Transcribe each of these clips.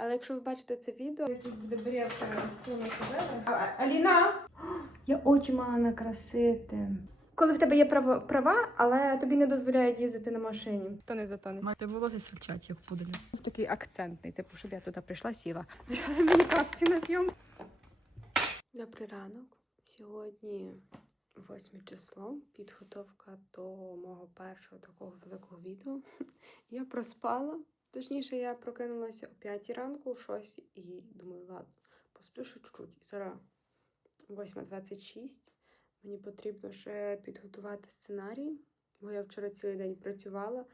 Але якщо ви бачите це відео, якийсь буде бред суне Аліна! Я очі мала накрасити. Коли в тебе є права, права, але тобі не дозволяють їздити на машині. То не затоне. Мати волосся стрічать, як пуделя. Такий акцентний, типу, щоб я туди прийшла, сіла. Мені капці на зйом. Добрий ранок. Сьогодні 8 число, підготовка до мого першого такого великого відео. Я проспала. Точніше, я прокинулася о 5 ранку, в 6 і думаю, ладно, посплю ще чуть-чуть. І зараз 8.26. Мені потрібно ще підготувати сценарій, бо я вчора цілий день працювала,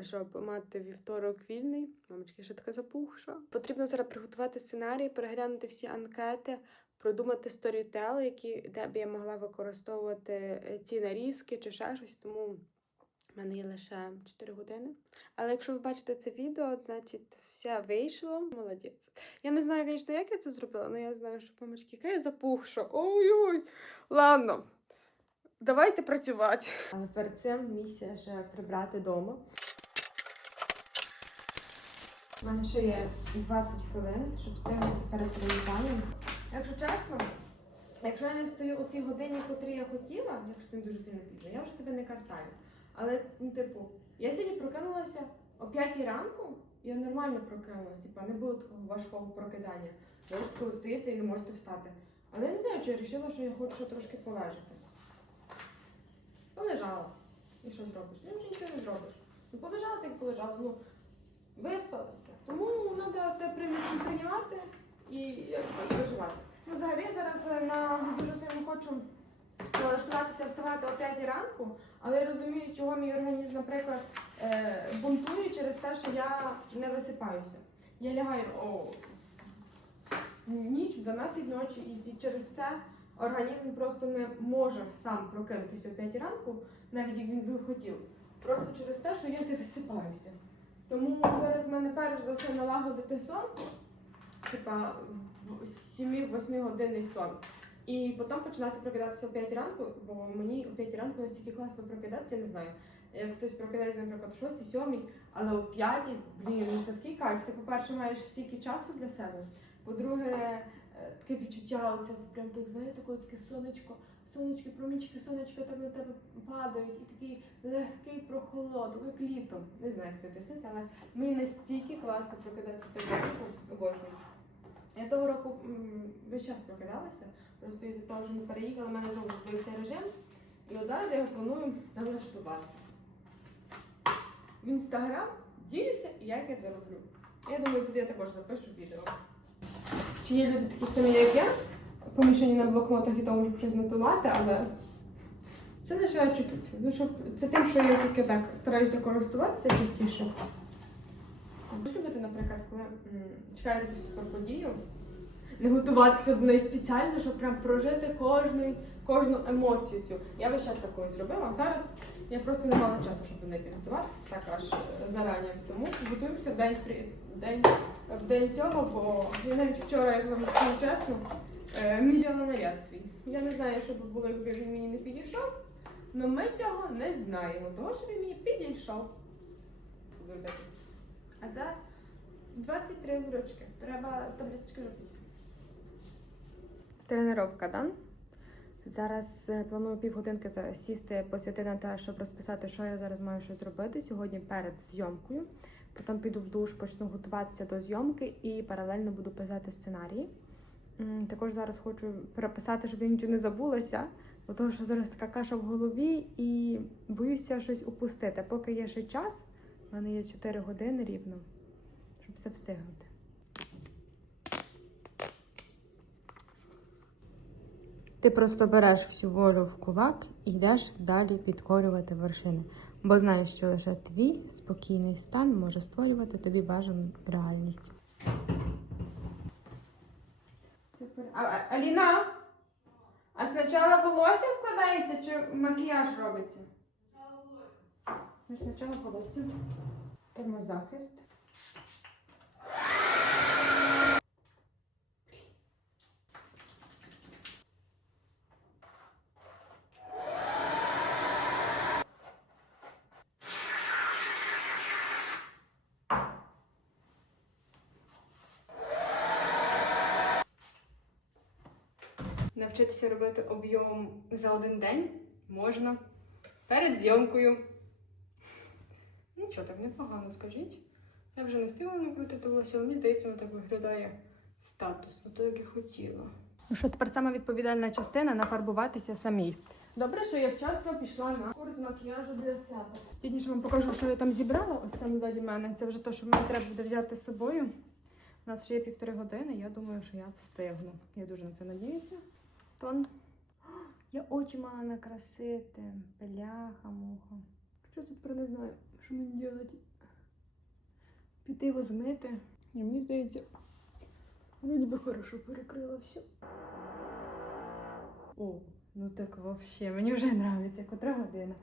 щоб мати вівторок вільний. Мамочки, ще така запухша. Потрібно зараз приготувати сценарій, переглянути всі анкети, продумати сторітел, які де б я могла використовувати е, ці нарізки чи ще щось. Тому в мене є лише 4 години. Але якщо ви бачите це відео, значить все вийшло. Молодець. Я не знаю, звісно, як я це зробила, але я знаю, що помочки, яка я запухша. Ой-ой. Ладно. Давайте працювати. Але перед цим місія ще прибрати вдома. У мене ще є 20 хвилин, щоб встигнути перед привітанням. Якщо чесно, якщо я не встаю о тій годині, котрі я хотіла, якщо це дуже сильно пізно, я вже себе не картаю. Але, ну, типу, я сьогодні прокинулася о 5 ранку, я нормально прокинулася, типу, не було такого важкого прокидання. Ви ж коли стоїте і не можете встати. Але я не знаю, чи я вирішила, що я хочу трошки полежати. Полежала. І що зробиш? Ну, вже нічого не зробиш. Ну, полежала, так полежала. Ну, виспалася. Тому треба це прийняти- і переживати. Ну, взагалі зараз е, на дуже сильно хочу налаштуватися вставати о 5 ранку, але я розумію, чого мій організм, наприклад, е, бунтує через те, що я не висипаюся. Я лягаю о ніч, в 12 ночі, і через це організм просто не може сам прокинутися о 5 ранку, навіть як він би хотів. Просто через те, що я не висипаюся. Тому зараз в мене перш за все налагодити сон, типа 7-8 годинний сон. І потім починати прокидатися о 5 ранку, бо мені о 5 ранку настільки класно прокидатися, я не знаю. Як хтось прокидається, наприклад, о 6 7 але о 5, блін, ну це такий кайф. Ти, по-перше, маєш стільки часу для себе. По-друге, е, таке відчуття, оце прям так знаєте, коли таке сонечко, сонечки, промінчики, сонечко так на тебе падають, і такий легкий прохолод, як літом. Не знаю, як це пояснити, але мені настільки класно прокидатися ранку, обожнюю. Я того року весь час прокидалася, просто із-за того, що ми переїхали, в мене знову збився режим. І от зараз я його планую налаштувати. В інстаграм ділюся, як я це роблю. Я думаю, туди я також запишу відео. Чи є люди такі самі, як я, помішані на блокнотах і тому, щоб щось нотувати, але це лише чуть-чуть. Це тим, що я тільки так стараюся користуватися частіше. Любите, наприклад, коли чекаєте якусь суперподію, не готуватися до неї спеціально, щоб прям прожити кожну, кожну емоцію цю. Я весь час такою зробила, зараз я просто не мала часу, щоб до неї підготуватися так аж зарані. Тому готуємося в день, день, в день цього, бо я навіть вчора, як вам скажу чесно, е, міряла наряд свій. Я не знаю, що б було, якби він мені не підійшов, але ми цього не знаємо, тому що він мені підійшов. А це 23 рочки. Треба таблеточки робити. Тренировка, да? Зараз е, планую півгодинки сісти, посвятити на те, щоб розписати, що я зараз маю що зробити сьогодні перед зйомкою. Потім піду в душ, почну готуватися до зйомки і паралельно буду писати сценарії. Також зараз хочу переписати, щоб я нічого не забулася, бо того, що зараз така каша в голові і боюся щось упустити. Поки є ще час, в мене є 4 години рівно, щоб все встигнути. Ти просто береш всю волю в кулак і йдеш далі підкорювати вершини, бо знаєш, що лише твій спокійний стан може створювати тобі бажану реальність. А, Аліна, а спочатку волосся вкладається чи макіяж робиться? Ну, спочатку волосся. Термозахист. Навчитися робити об'єм за один день можна перед зйомкою. Нічого так непогано, скажіть. Я вже не встигла накрутити волосся, але мені здається, воно так виглядає статусно, так як і хотіла. Ну що, тепер саме відповідальна частина нафарбуватися самій. Добре, що я вчасно пішла на курс макіяжу для себе. Пізніше вам покажу, що я там зібрала. Ось там ззаді мене. Це вже те, що мені треба буде взяти з собою. У нас ще є півтори години. Я думаю, що я встигну. Я дуже на це надіюся. Тон. Я очі мала накрасити. Бляха, муха. Що це тепер не знаю, що мені робити? Піти його змити. І мені здається, вроді би хорошо перекрила все. О, ну так вообще, мені вже нравиться, котра година.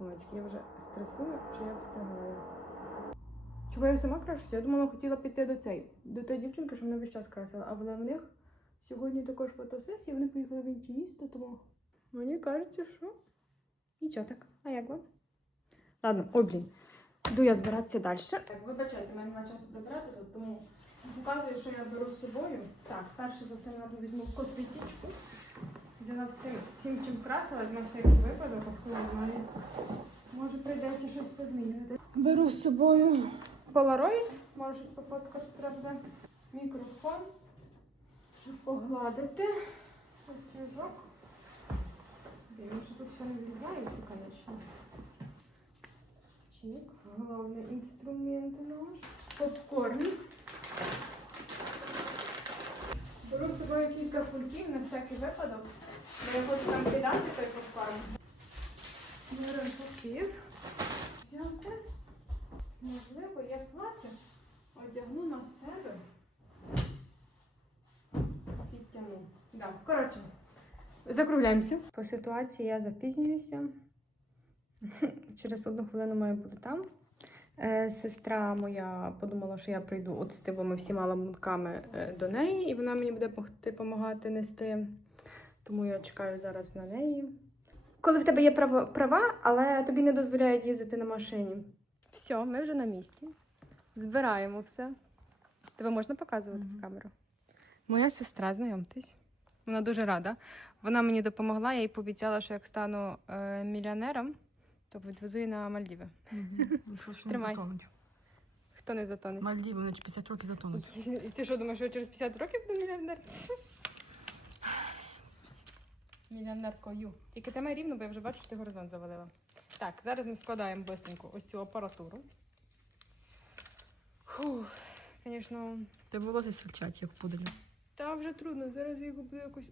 Мамочки, я вже стресую, чи я встигаю. Чого я сама крашуся? Я думала, хотіла піти до цієї, до тієї дівчинки, що мене весь час красила, а вона в них сьогодні також фотосесія, вони поїхали в інші місто, тому мені кажеться, що нічого так. А як вам? Ладно, ой, блін. Йду я збиратися далі. Так, вибачайте, в мене немає часу прибирати тому показую, що я беру з собою. Так, перше за все, мабуть, візьму косметичку. Взяла всім, всім чим красилась на всякий випадок, коли мене може прийдеться щось позмінювати. Беру з собою полароїд, може щось пофоткати треба. Мікрофон, погладити. Що тут все не врізається, звісно. Чик, головний інструмент наш. Попкорн. Беру з собою кілька кульків на всякий випадок. Бо я хочу там кидати той попкорн. Беремо папір. Взяти. Можливо, я плаття одягну на себе. Да. Коротше, закругляємося. По ситуації я запізнююся. Через одну хвилину маю бути там. Е, Сестра моя подумала, що я прийду от з тими всіма ламунками е, до неї, і вона мені буде допомагати нести. Тому я чекаю зараз на неї. Коли в тебе є права, права, але тобі не дозволяють їздити на машині. Все, ми вже на місці. Збираємо все. Тебе можна показувати в камеру? Моя сестра, знайомтесь. Вона дуже рада. Вона мені допомогла, я їй пообіцяла, що як стану е, мільйонером, то відвезу її на Мальдіви. Що ж не Тримай. затонуть? Хто не затонеть? Мальдіви, вони 50 років затонуть. І ти що думаєш, що я через 50 років буду мільйонер? Мільйонеркою. Тільки тримай рівно, бо я вже бачу, що ти горизонт завалила. Так, зараз ми складаємо бисенько ось цю апаратуру. Фух, звісно, Ти волосся сверчать, як пуделю. Та вже трудно. Зараз я його буду якось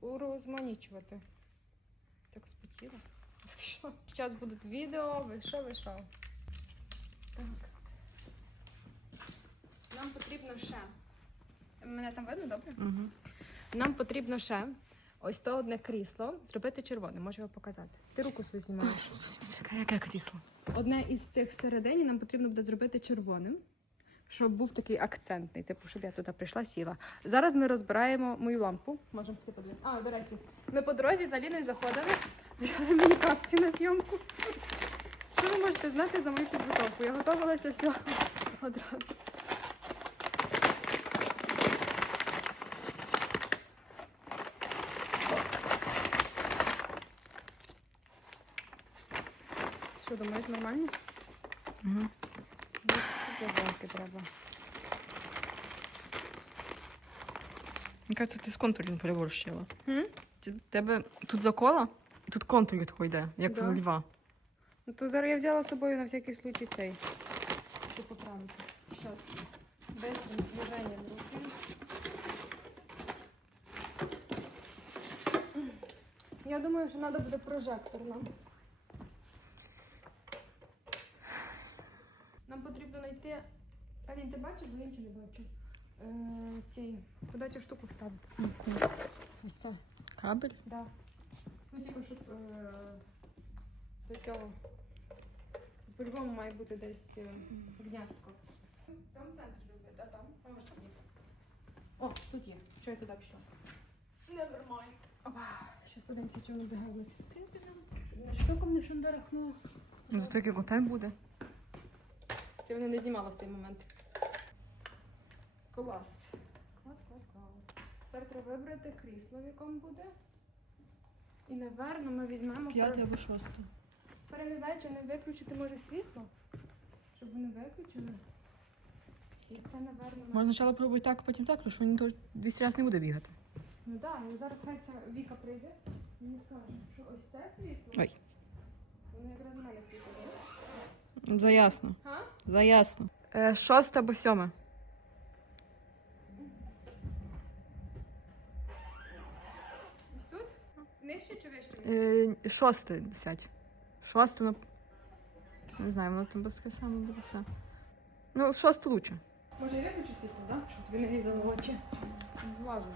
урозманічувати. Так спотіла. Що? Зараз будуть відео, вийшов, вийшов. Так. Нам потрібно ще. Мене там видно добре? Угу. Нам потрібно ще ось то одне крісло зробити червоним, можу його показати. Ти руку свою знімаєш. Чекай, яке крісло? Одне із цих середині нам потрібно буде зробити червоним, щоб був такий акцентний, типу, щоб я туди прийшла, сіла. Зараз ми розбираємо мою лампу. Можемо піти подивитися. А, до речі, ми по дорозі за Ліною заходили, мені капці на зйомку. Що ви можете знати за мою підготовку? Я готувалася все одразу. Що думаєш, нормально? Угу. Заземки треба. Мені кажется, ти з контуром переборщила. Тебе тут закола, і тут контур такий йде, як Да. в льва. Ну то зараз я взяла з собою на всякий случай цей. Щоб поправити. Щас. Быстрым движением руки. Я думаю, що треба буде прожектор. Нам знайти. А він ти бачиш, бо я нічого не бачу. Е, цей. Куди цю штуку вставити? Ось це. Кабель? Да. Ну, типу, щоб е, до цього. По-любому має бути десь е, гніздко. В цьому центрі люблять, а там? А може тут є. О, тут є. Що я туди пішла? Never mind. Опа, зараз подивимося, чи воно догадалося. Штуком не шандарахнуло. Ну, Зато який контент буде. Ти мене не знімала в цей момент. Клас. Клас, клас, клас. Тепер треба вибрати крісло, в якому буде. І наверно ми візьмемо. П'яте або шосте. Тепер я не знаю, чи вони виключити може світло. Щоб вони виключили. І це, наверно, на- Можна спочатку пробувати так, потім так, тому що він то 200 разів не буде бігати. Ну так, але зараз хай ця Віка прийде і мені скаже, що ось це світло. Ой. Воно якраз на мене світло. Заясно. Заясно. Е, шосте або сьоме. Нижче чи вище? Е, шосте сядь. Шосте, воно... Не знаю, воно там без таке саме буде все. Ну, шосте лучше. Може я виключу світло, так? Щоб тобі не різало очі. Влажно.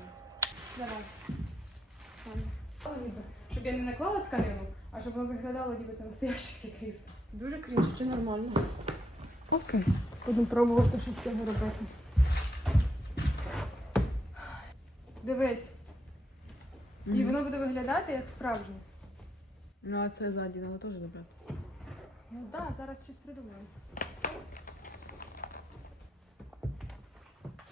Давай. Ладно. Щоб я не наклала тканину, а щоб воно виглядало, ніби це настояще крісло. Дуже крінж, чи нормально? Окей. Будемо пробувати щось з цього робити. Дивись. І воно буде виглядати як справжнє. Ну, а це ззаді, треба теж добре. Ну так, да, зараз щось придумаємо.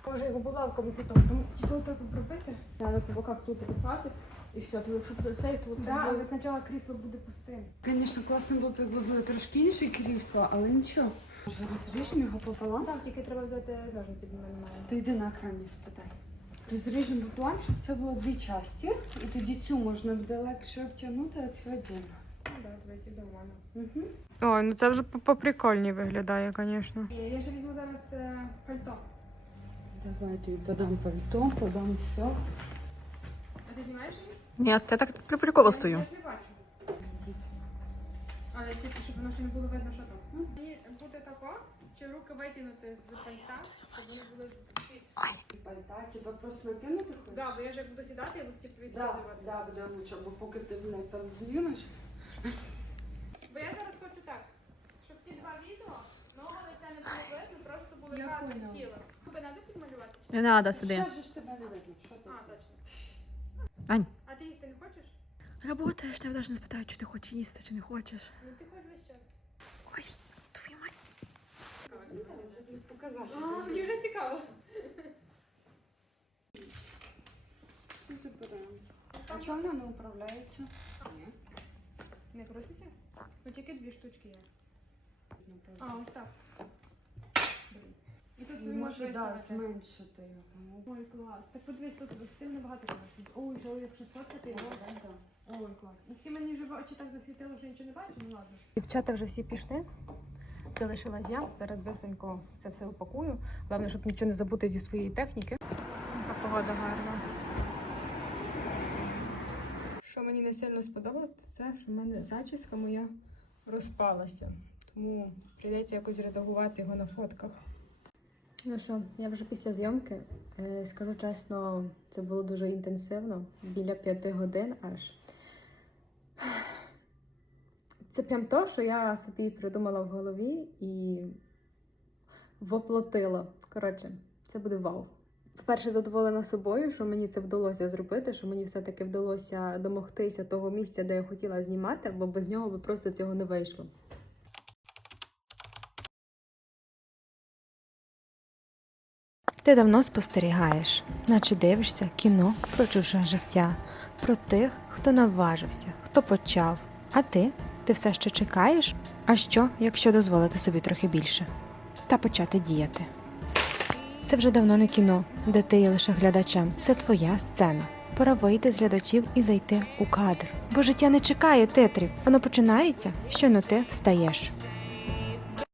Може його булавками потім. Тому типу отак обробити. Треба по боках тут пихати, і все. То якщо буде цей, то да, але спочатку крісло буде пустим. Звісно, класно було б, якби було трошки інше крісло, але нічого. Може, розріжемо його пополам? Там тільки треба взяти ножниці, бо в мене немає. То йди на екрані спитай. Розріжемо пополам, щоб це було дві часті, і тоді цю можна буде легше обтягнути, а цю віддільно. Ну так, дивись, і нормально. Угу. Ой, ну це вже поприкольні виглядає, звісно. Я ще візьму зараз е, пальто. Давай тобі подам пальто, подам все. А ти знімаєш її? Ні, я так при приколу Я стою. ж не бачу. Але тільки, щоб воно ще не було видно, що там. Мені буде тако, чи руки витягнути з пальта, щоб вони були всі. Пальта, тебе просто накинути хочеш? Да, бо я ж як буду сідати, я буду типу Да, відтягувати. да, буде лучше, бо поки ти мене там знімеш. Бо я зараз хочу так, щоб ці два відео, мого лиця не було видно, просто були Я кадри поняла. тіла. Тебе треба підмалювати? чи Не треба сюди. Що ж тебе не видно? Що ти? А, точно. Ань. А ти їсти не хочеш? Работаєш, тебе навіть не спитаю, чи ти хочеш їсти, чи не хочеш. Ну ти хоч весь час. Ой, твою мать. Показати. А, мені вже цікаво. А чому вона не управляється? Ні. Не крутиться? Ну тільки дві штучки є. А, ось так. І тут собі можеш може, да, зменшити його. Ой, клас. Так подивись, тут сильно багато класів. Ой, то якщо сфоткати його. Ой, клас. Ну тільки мені вже очі так засвітило, що нічого не бачу, ну ладно. Дівчата вже всі пішли. Залишилась я. Зараз бисенько це все упакую. Головне, щоб нічого не забути зі своєї техніки. Яка погода гарна. Що мені не сильно сподобалось, то це, що в мене зачіска моя розпалася. Тому прийдеться якось редагувати його на фотках. Ну що, я вже після зйомки. Е, Скажу чесно, це було дуже інтенсивно, біля п'яти годин аж. Це прям то, що я собі придумала в голові і воплотила. Коротше, це буде вау. По-перше, задоволена собою, що мені це вдалося зробити, що мені все-таки вдалося домогтися того місця, де я хотіла знімати, бо без нього би просто цього не вийшло. Ти давно спостерігаєш, наче дивишся кіно про чуже життя, про тих, хто наважився, хто почав. А ти? Ти все ще чекаєш? А що, якщо дозволити собі трохи більше? Та почати діяти. Це вже давно не кіно, де ти є лише глядачем. Це твоя сцена. Пора вийти з глядачів і зайти у кадр. Бо життя не чекає титрів. Воно починається, щойно ти встаєш.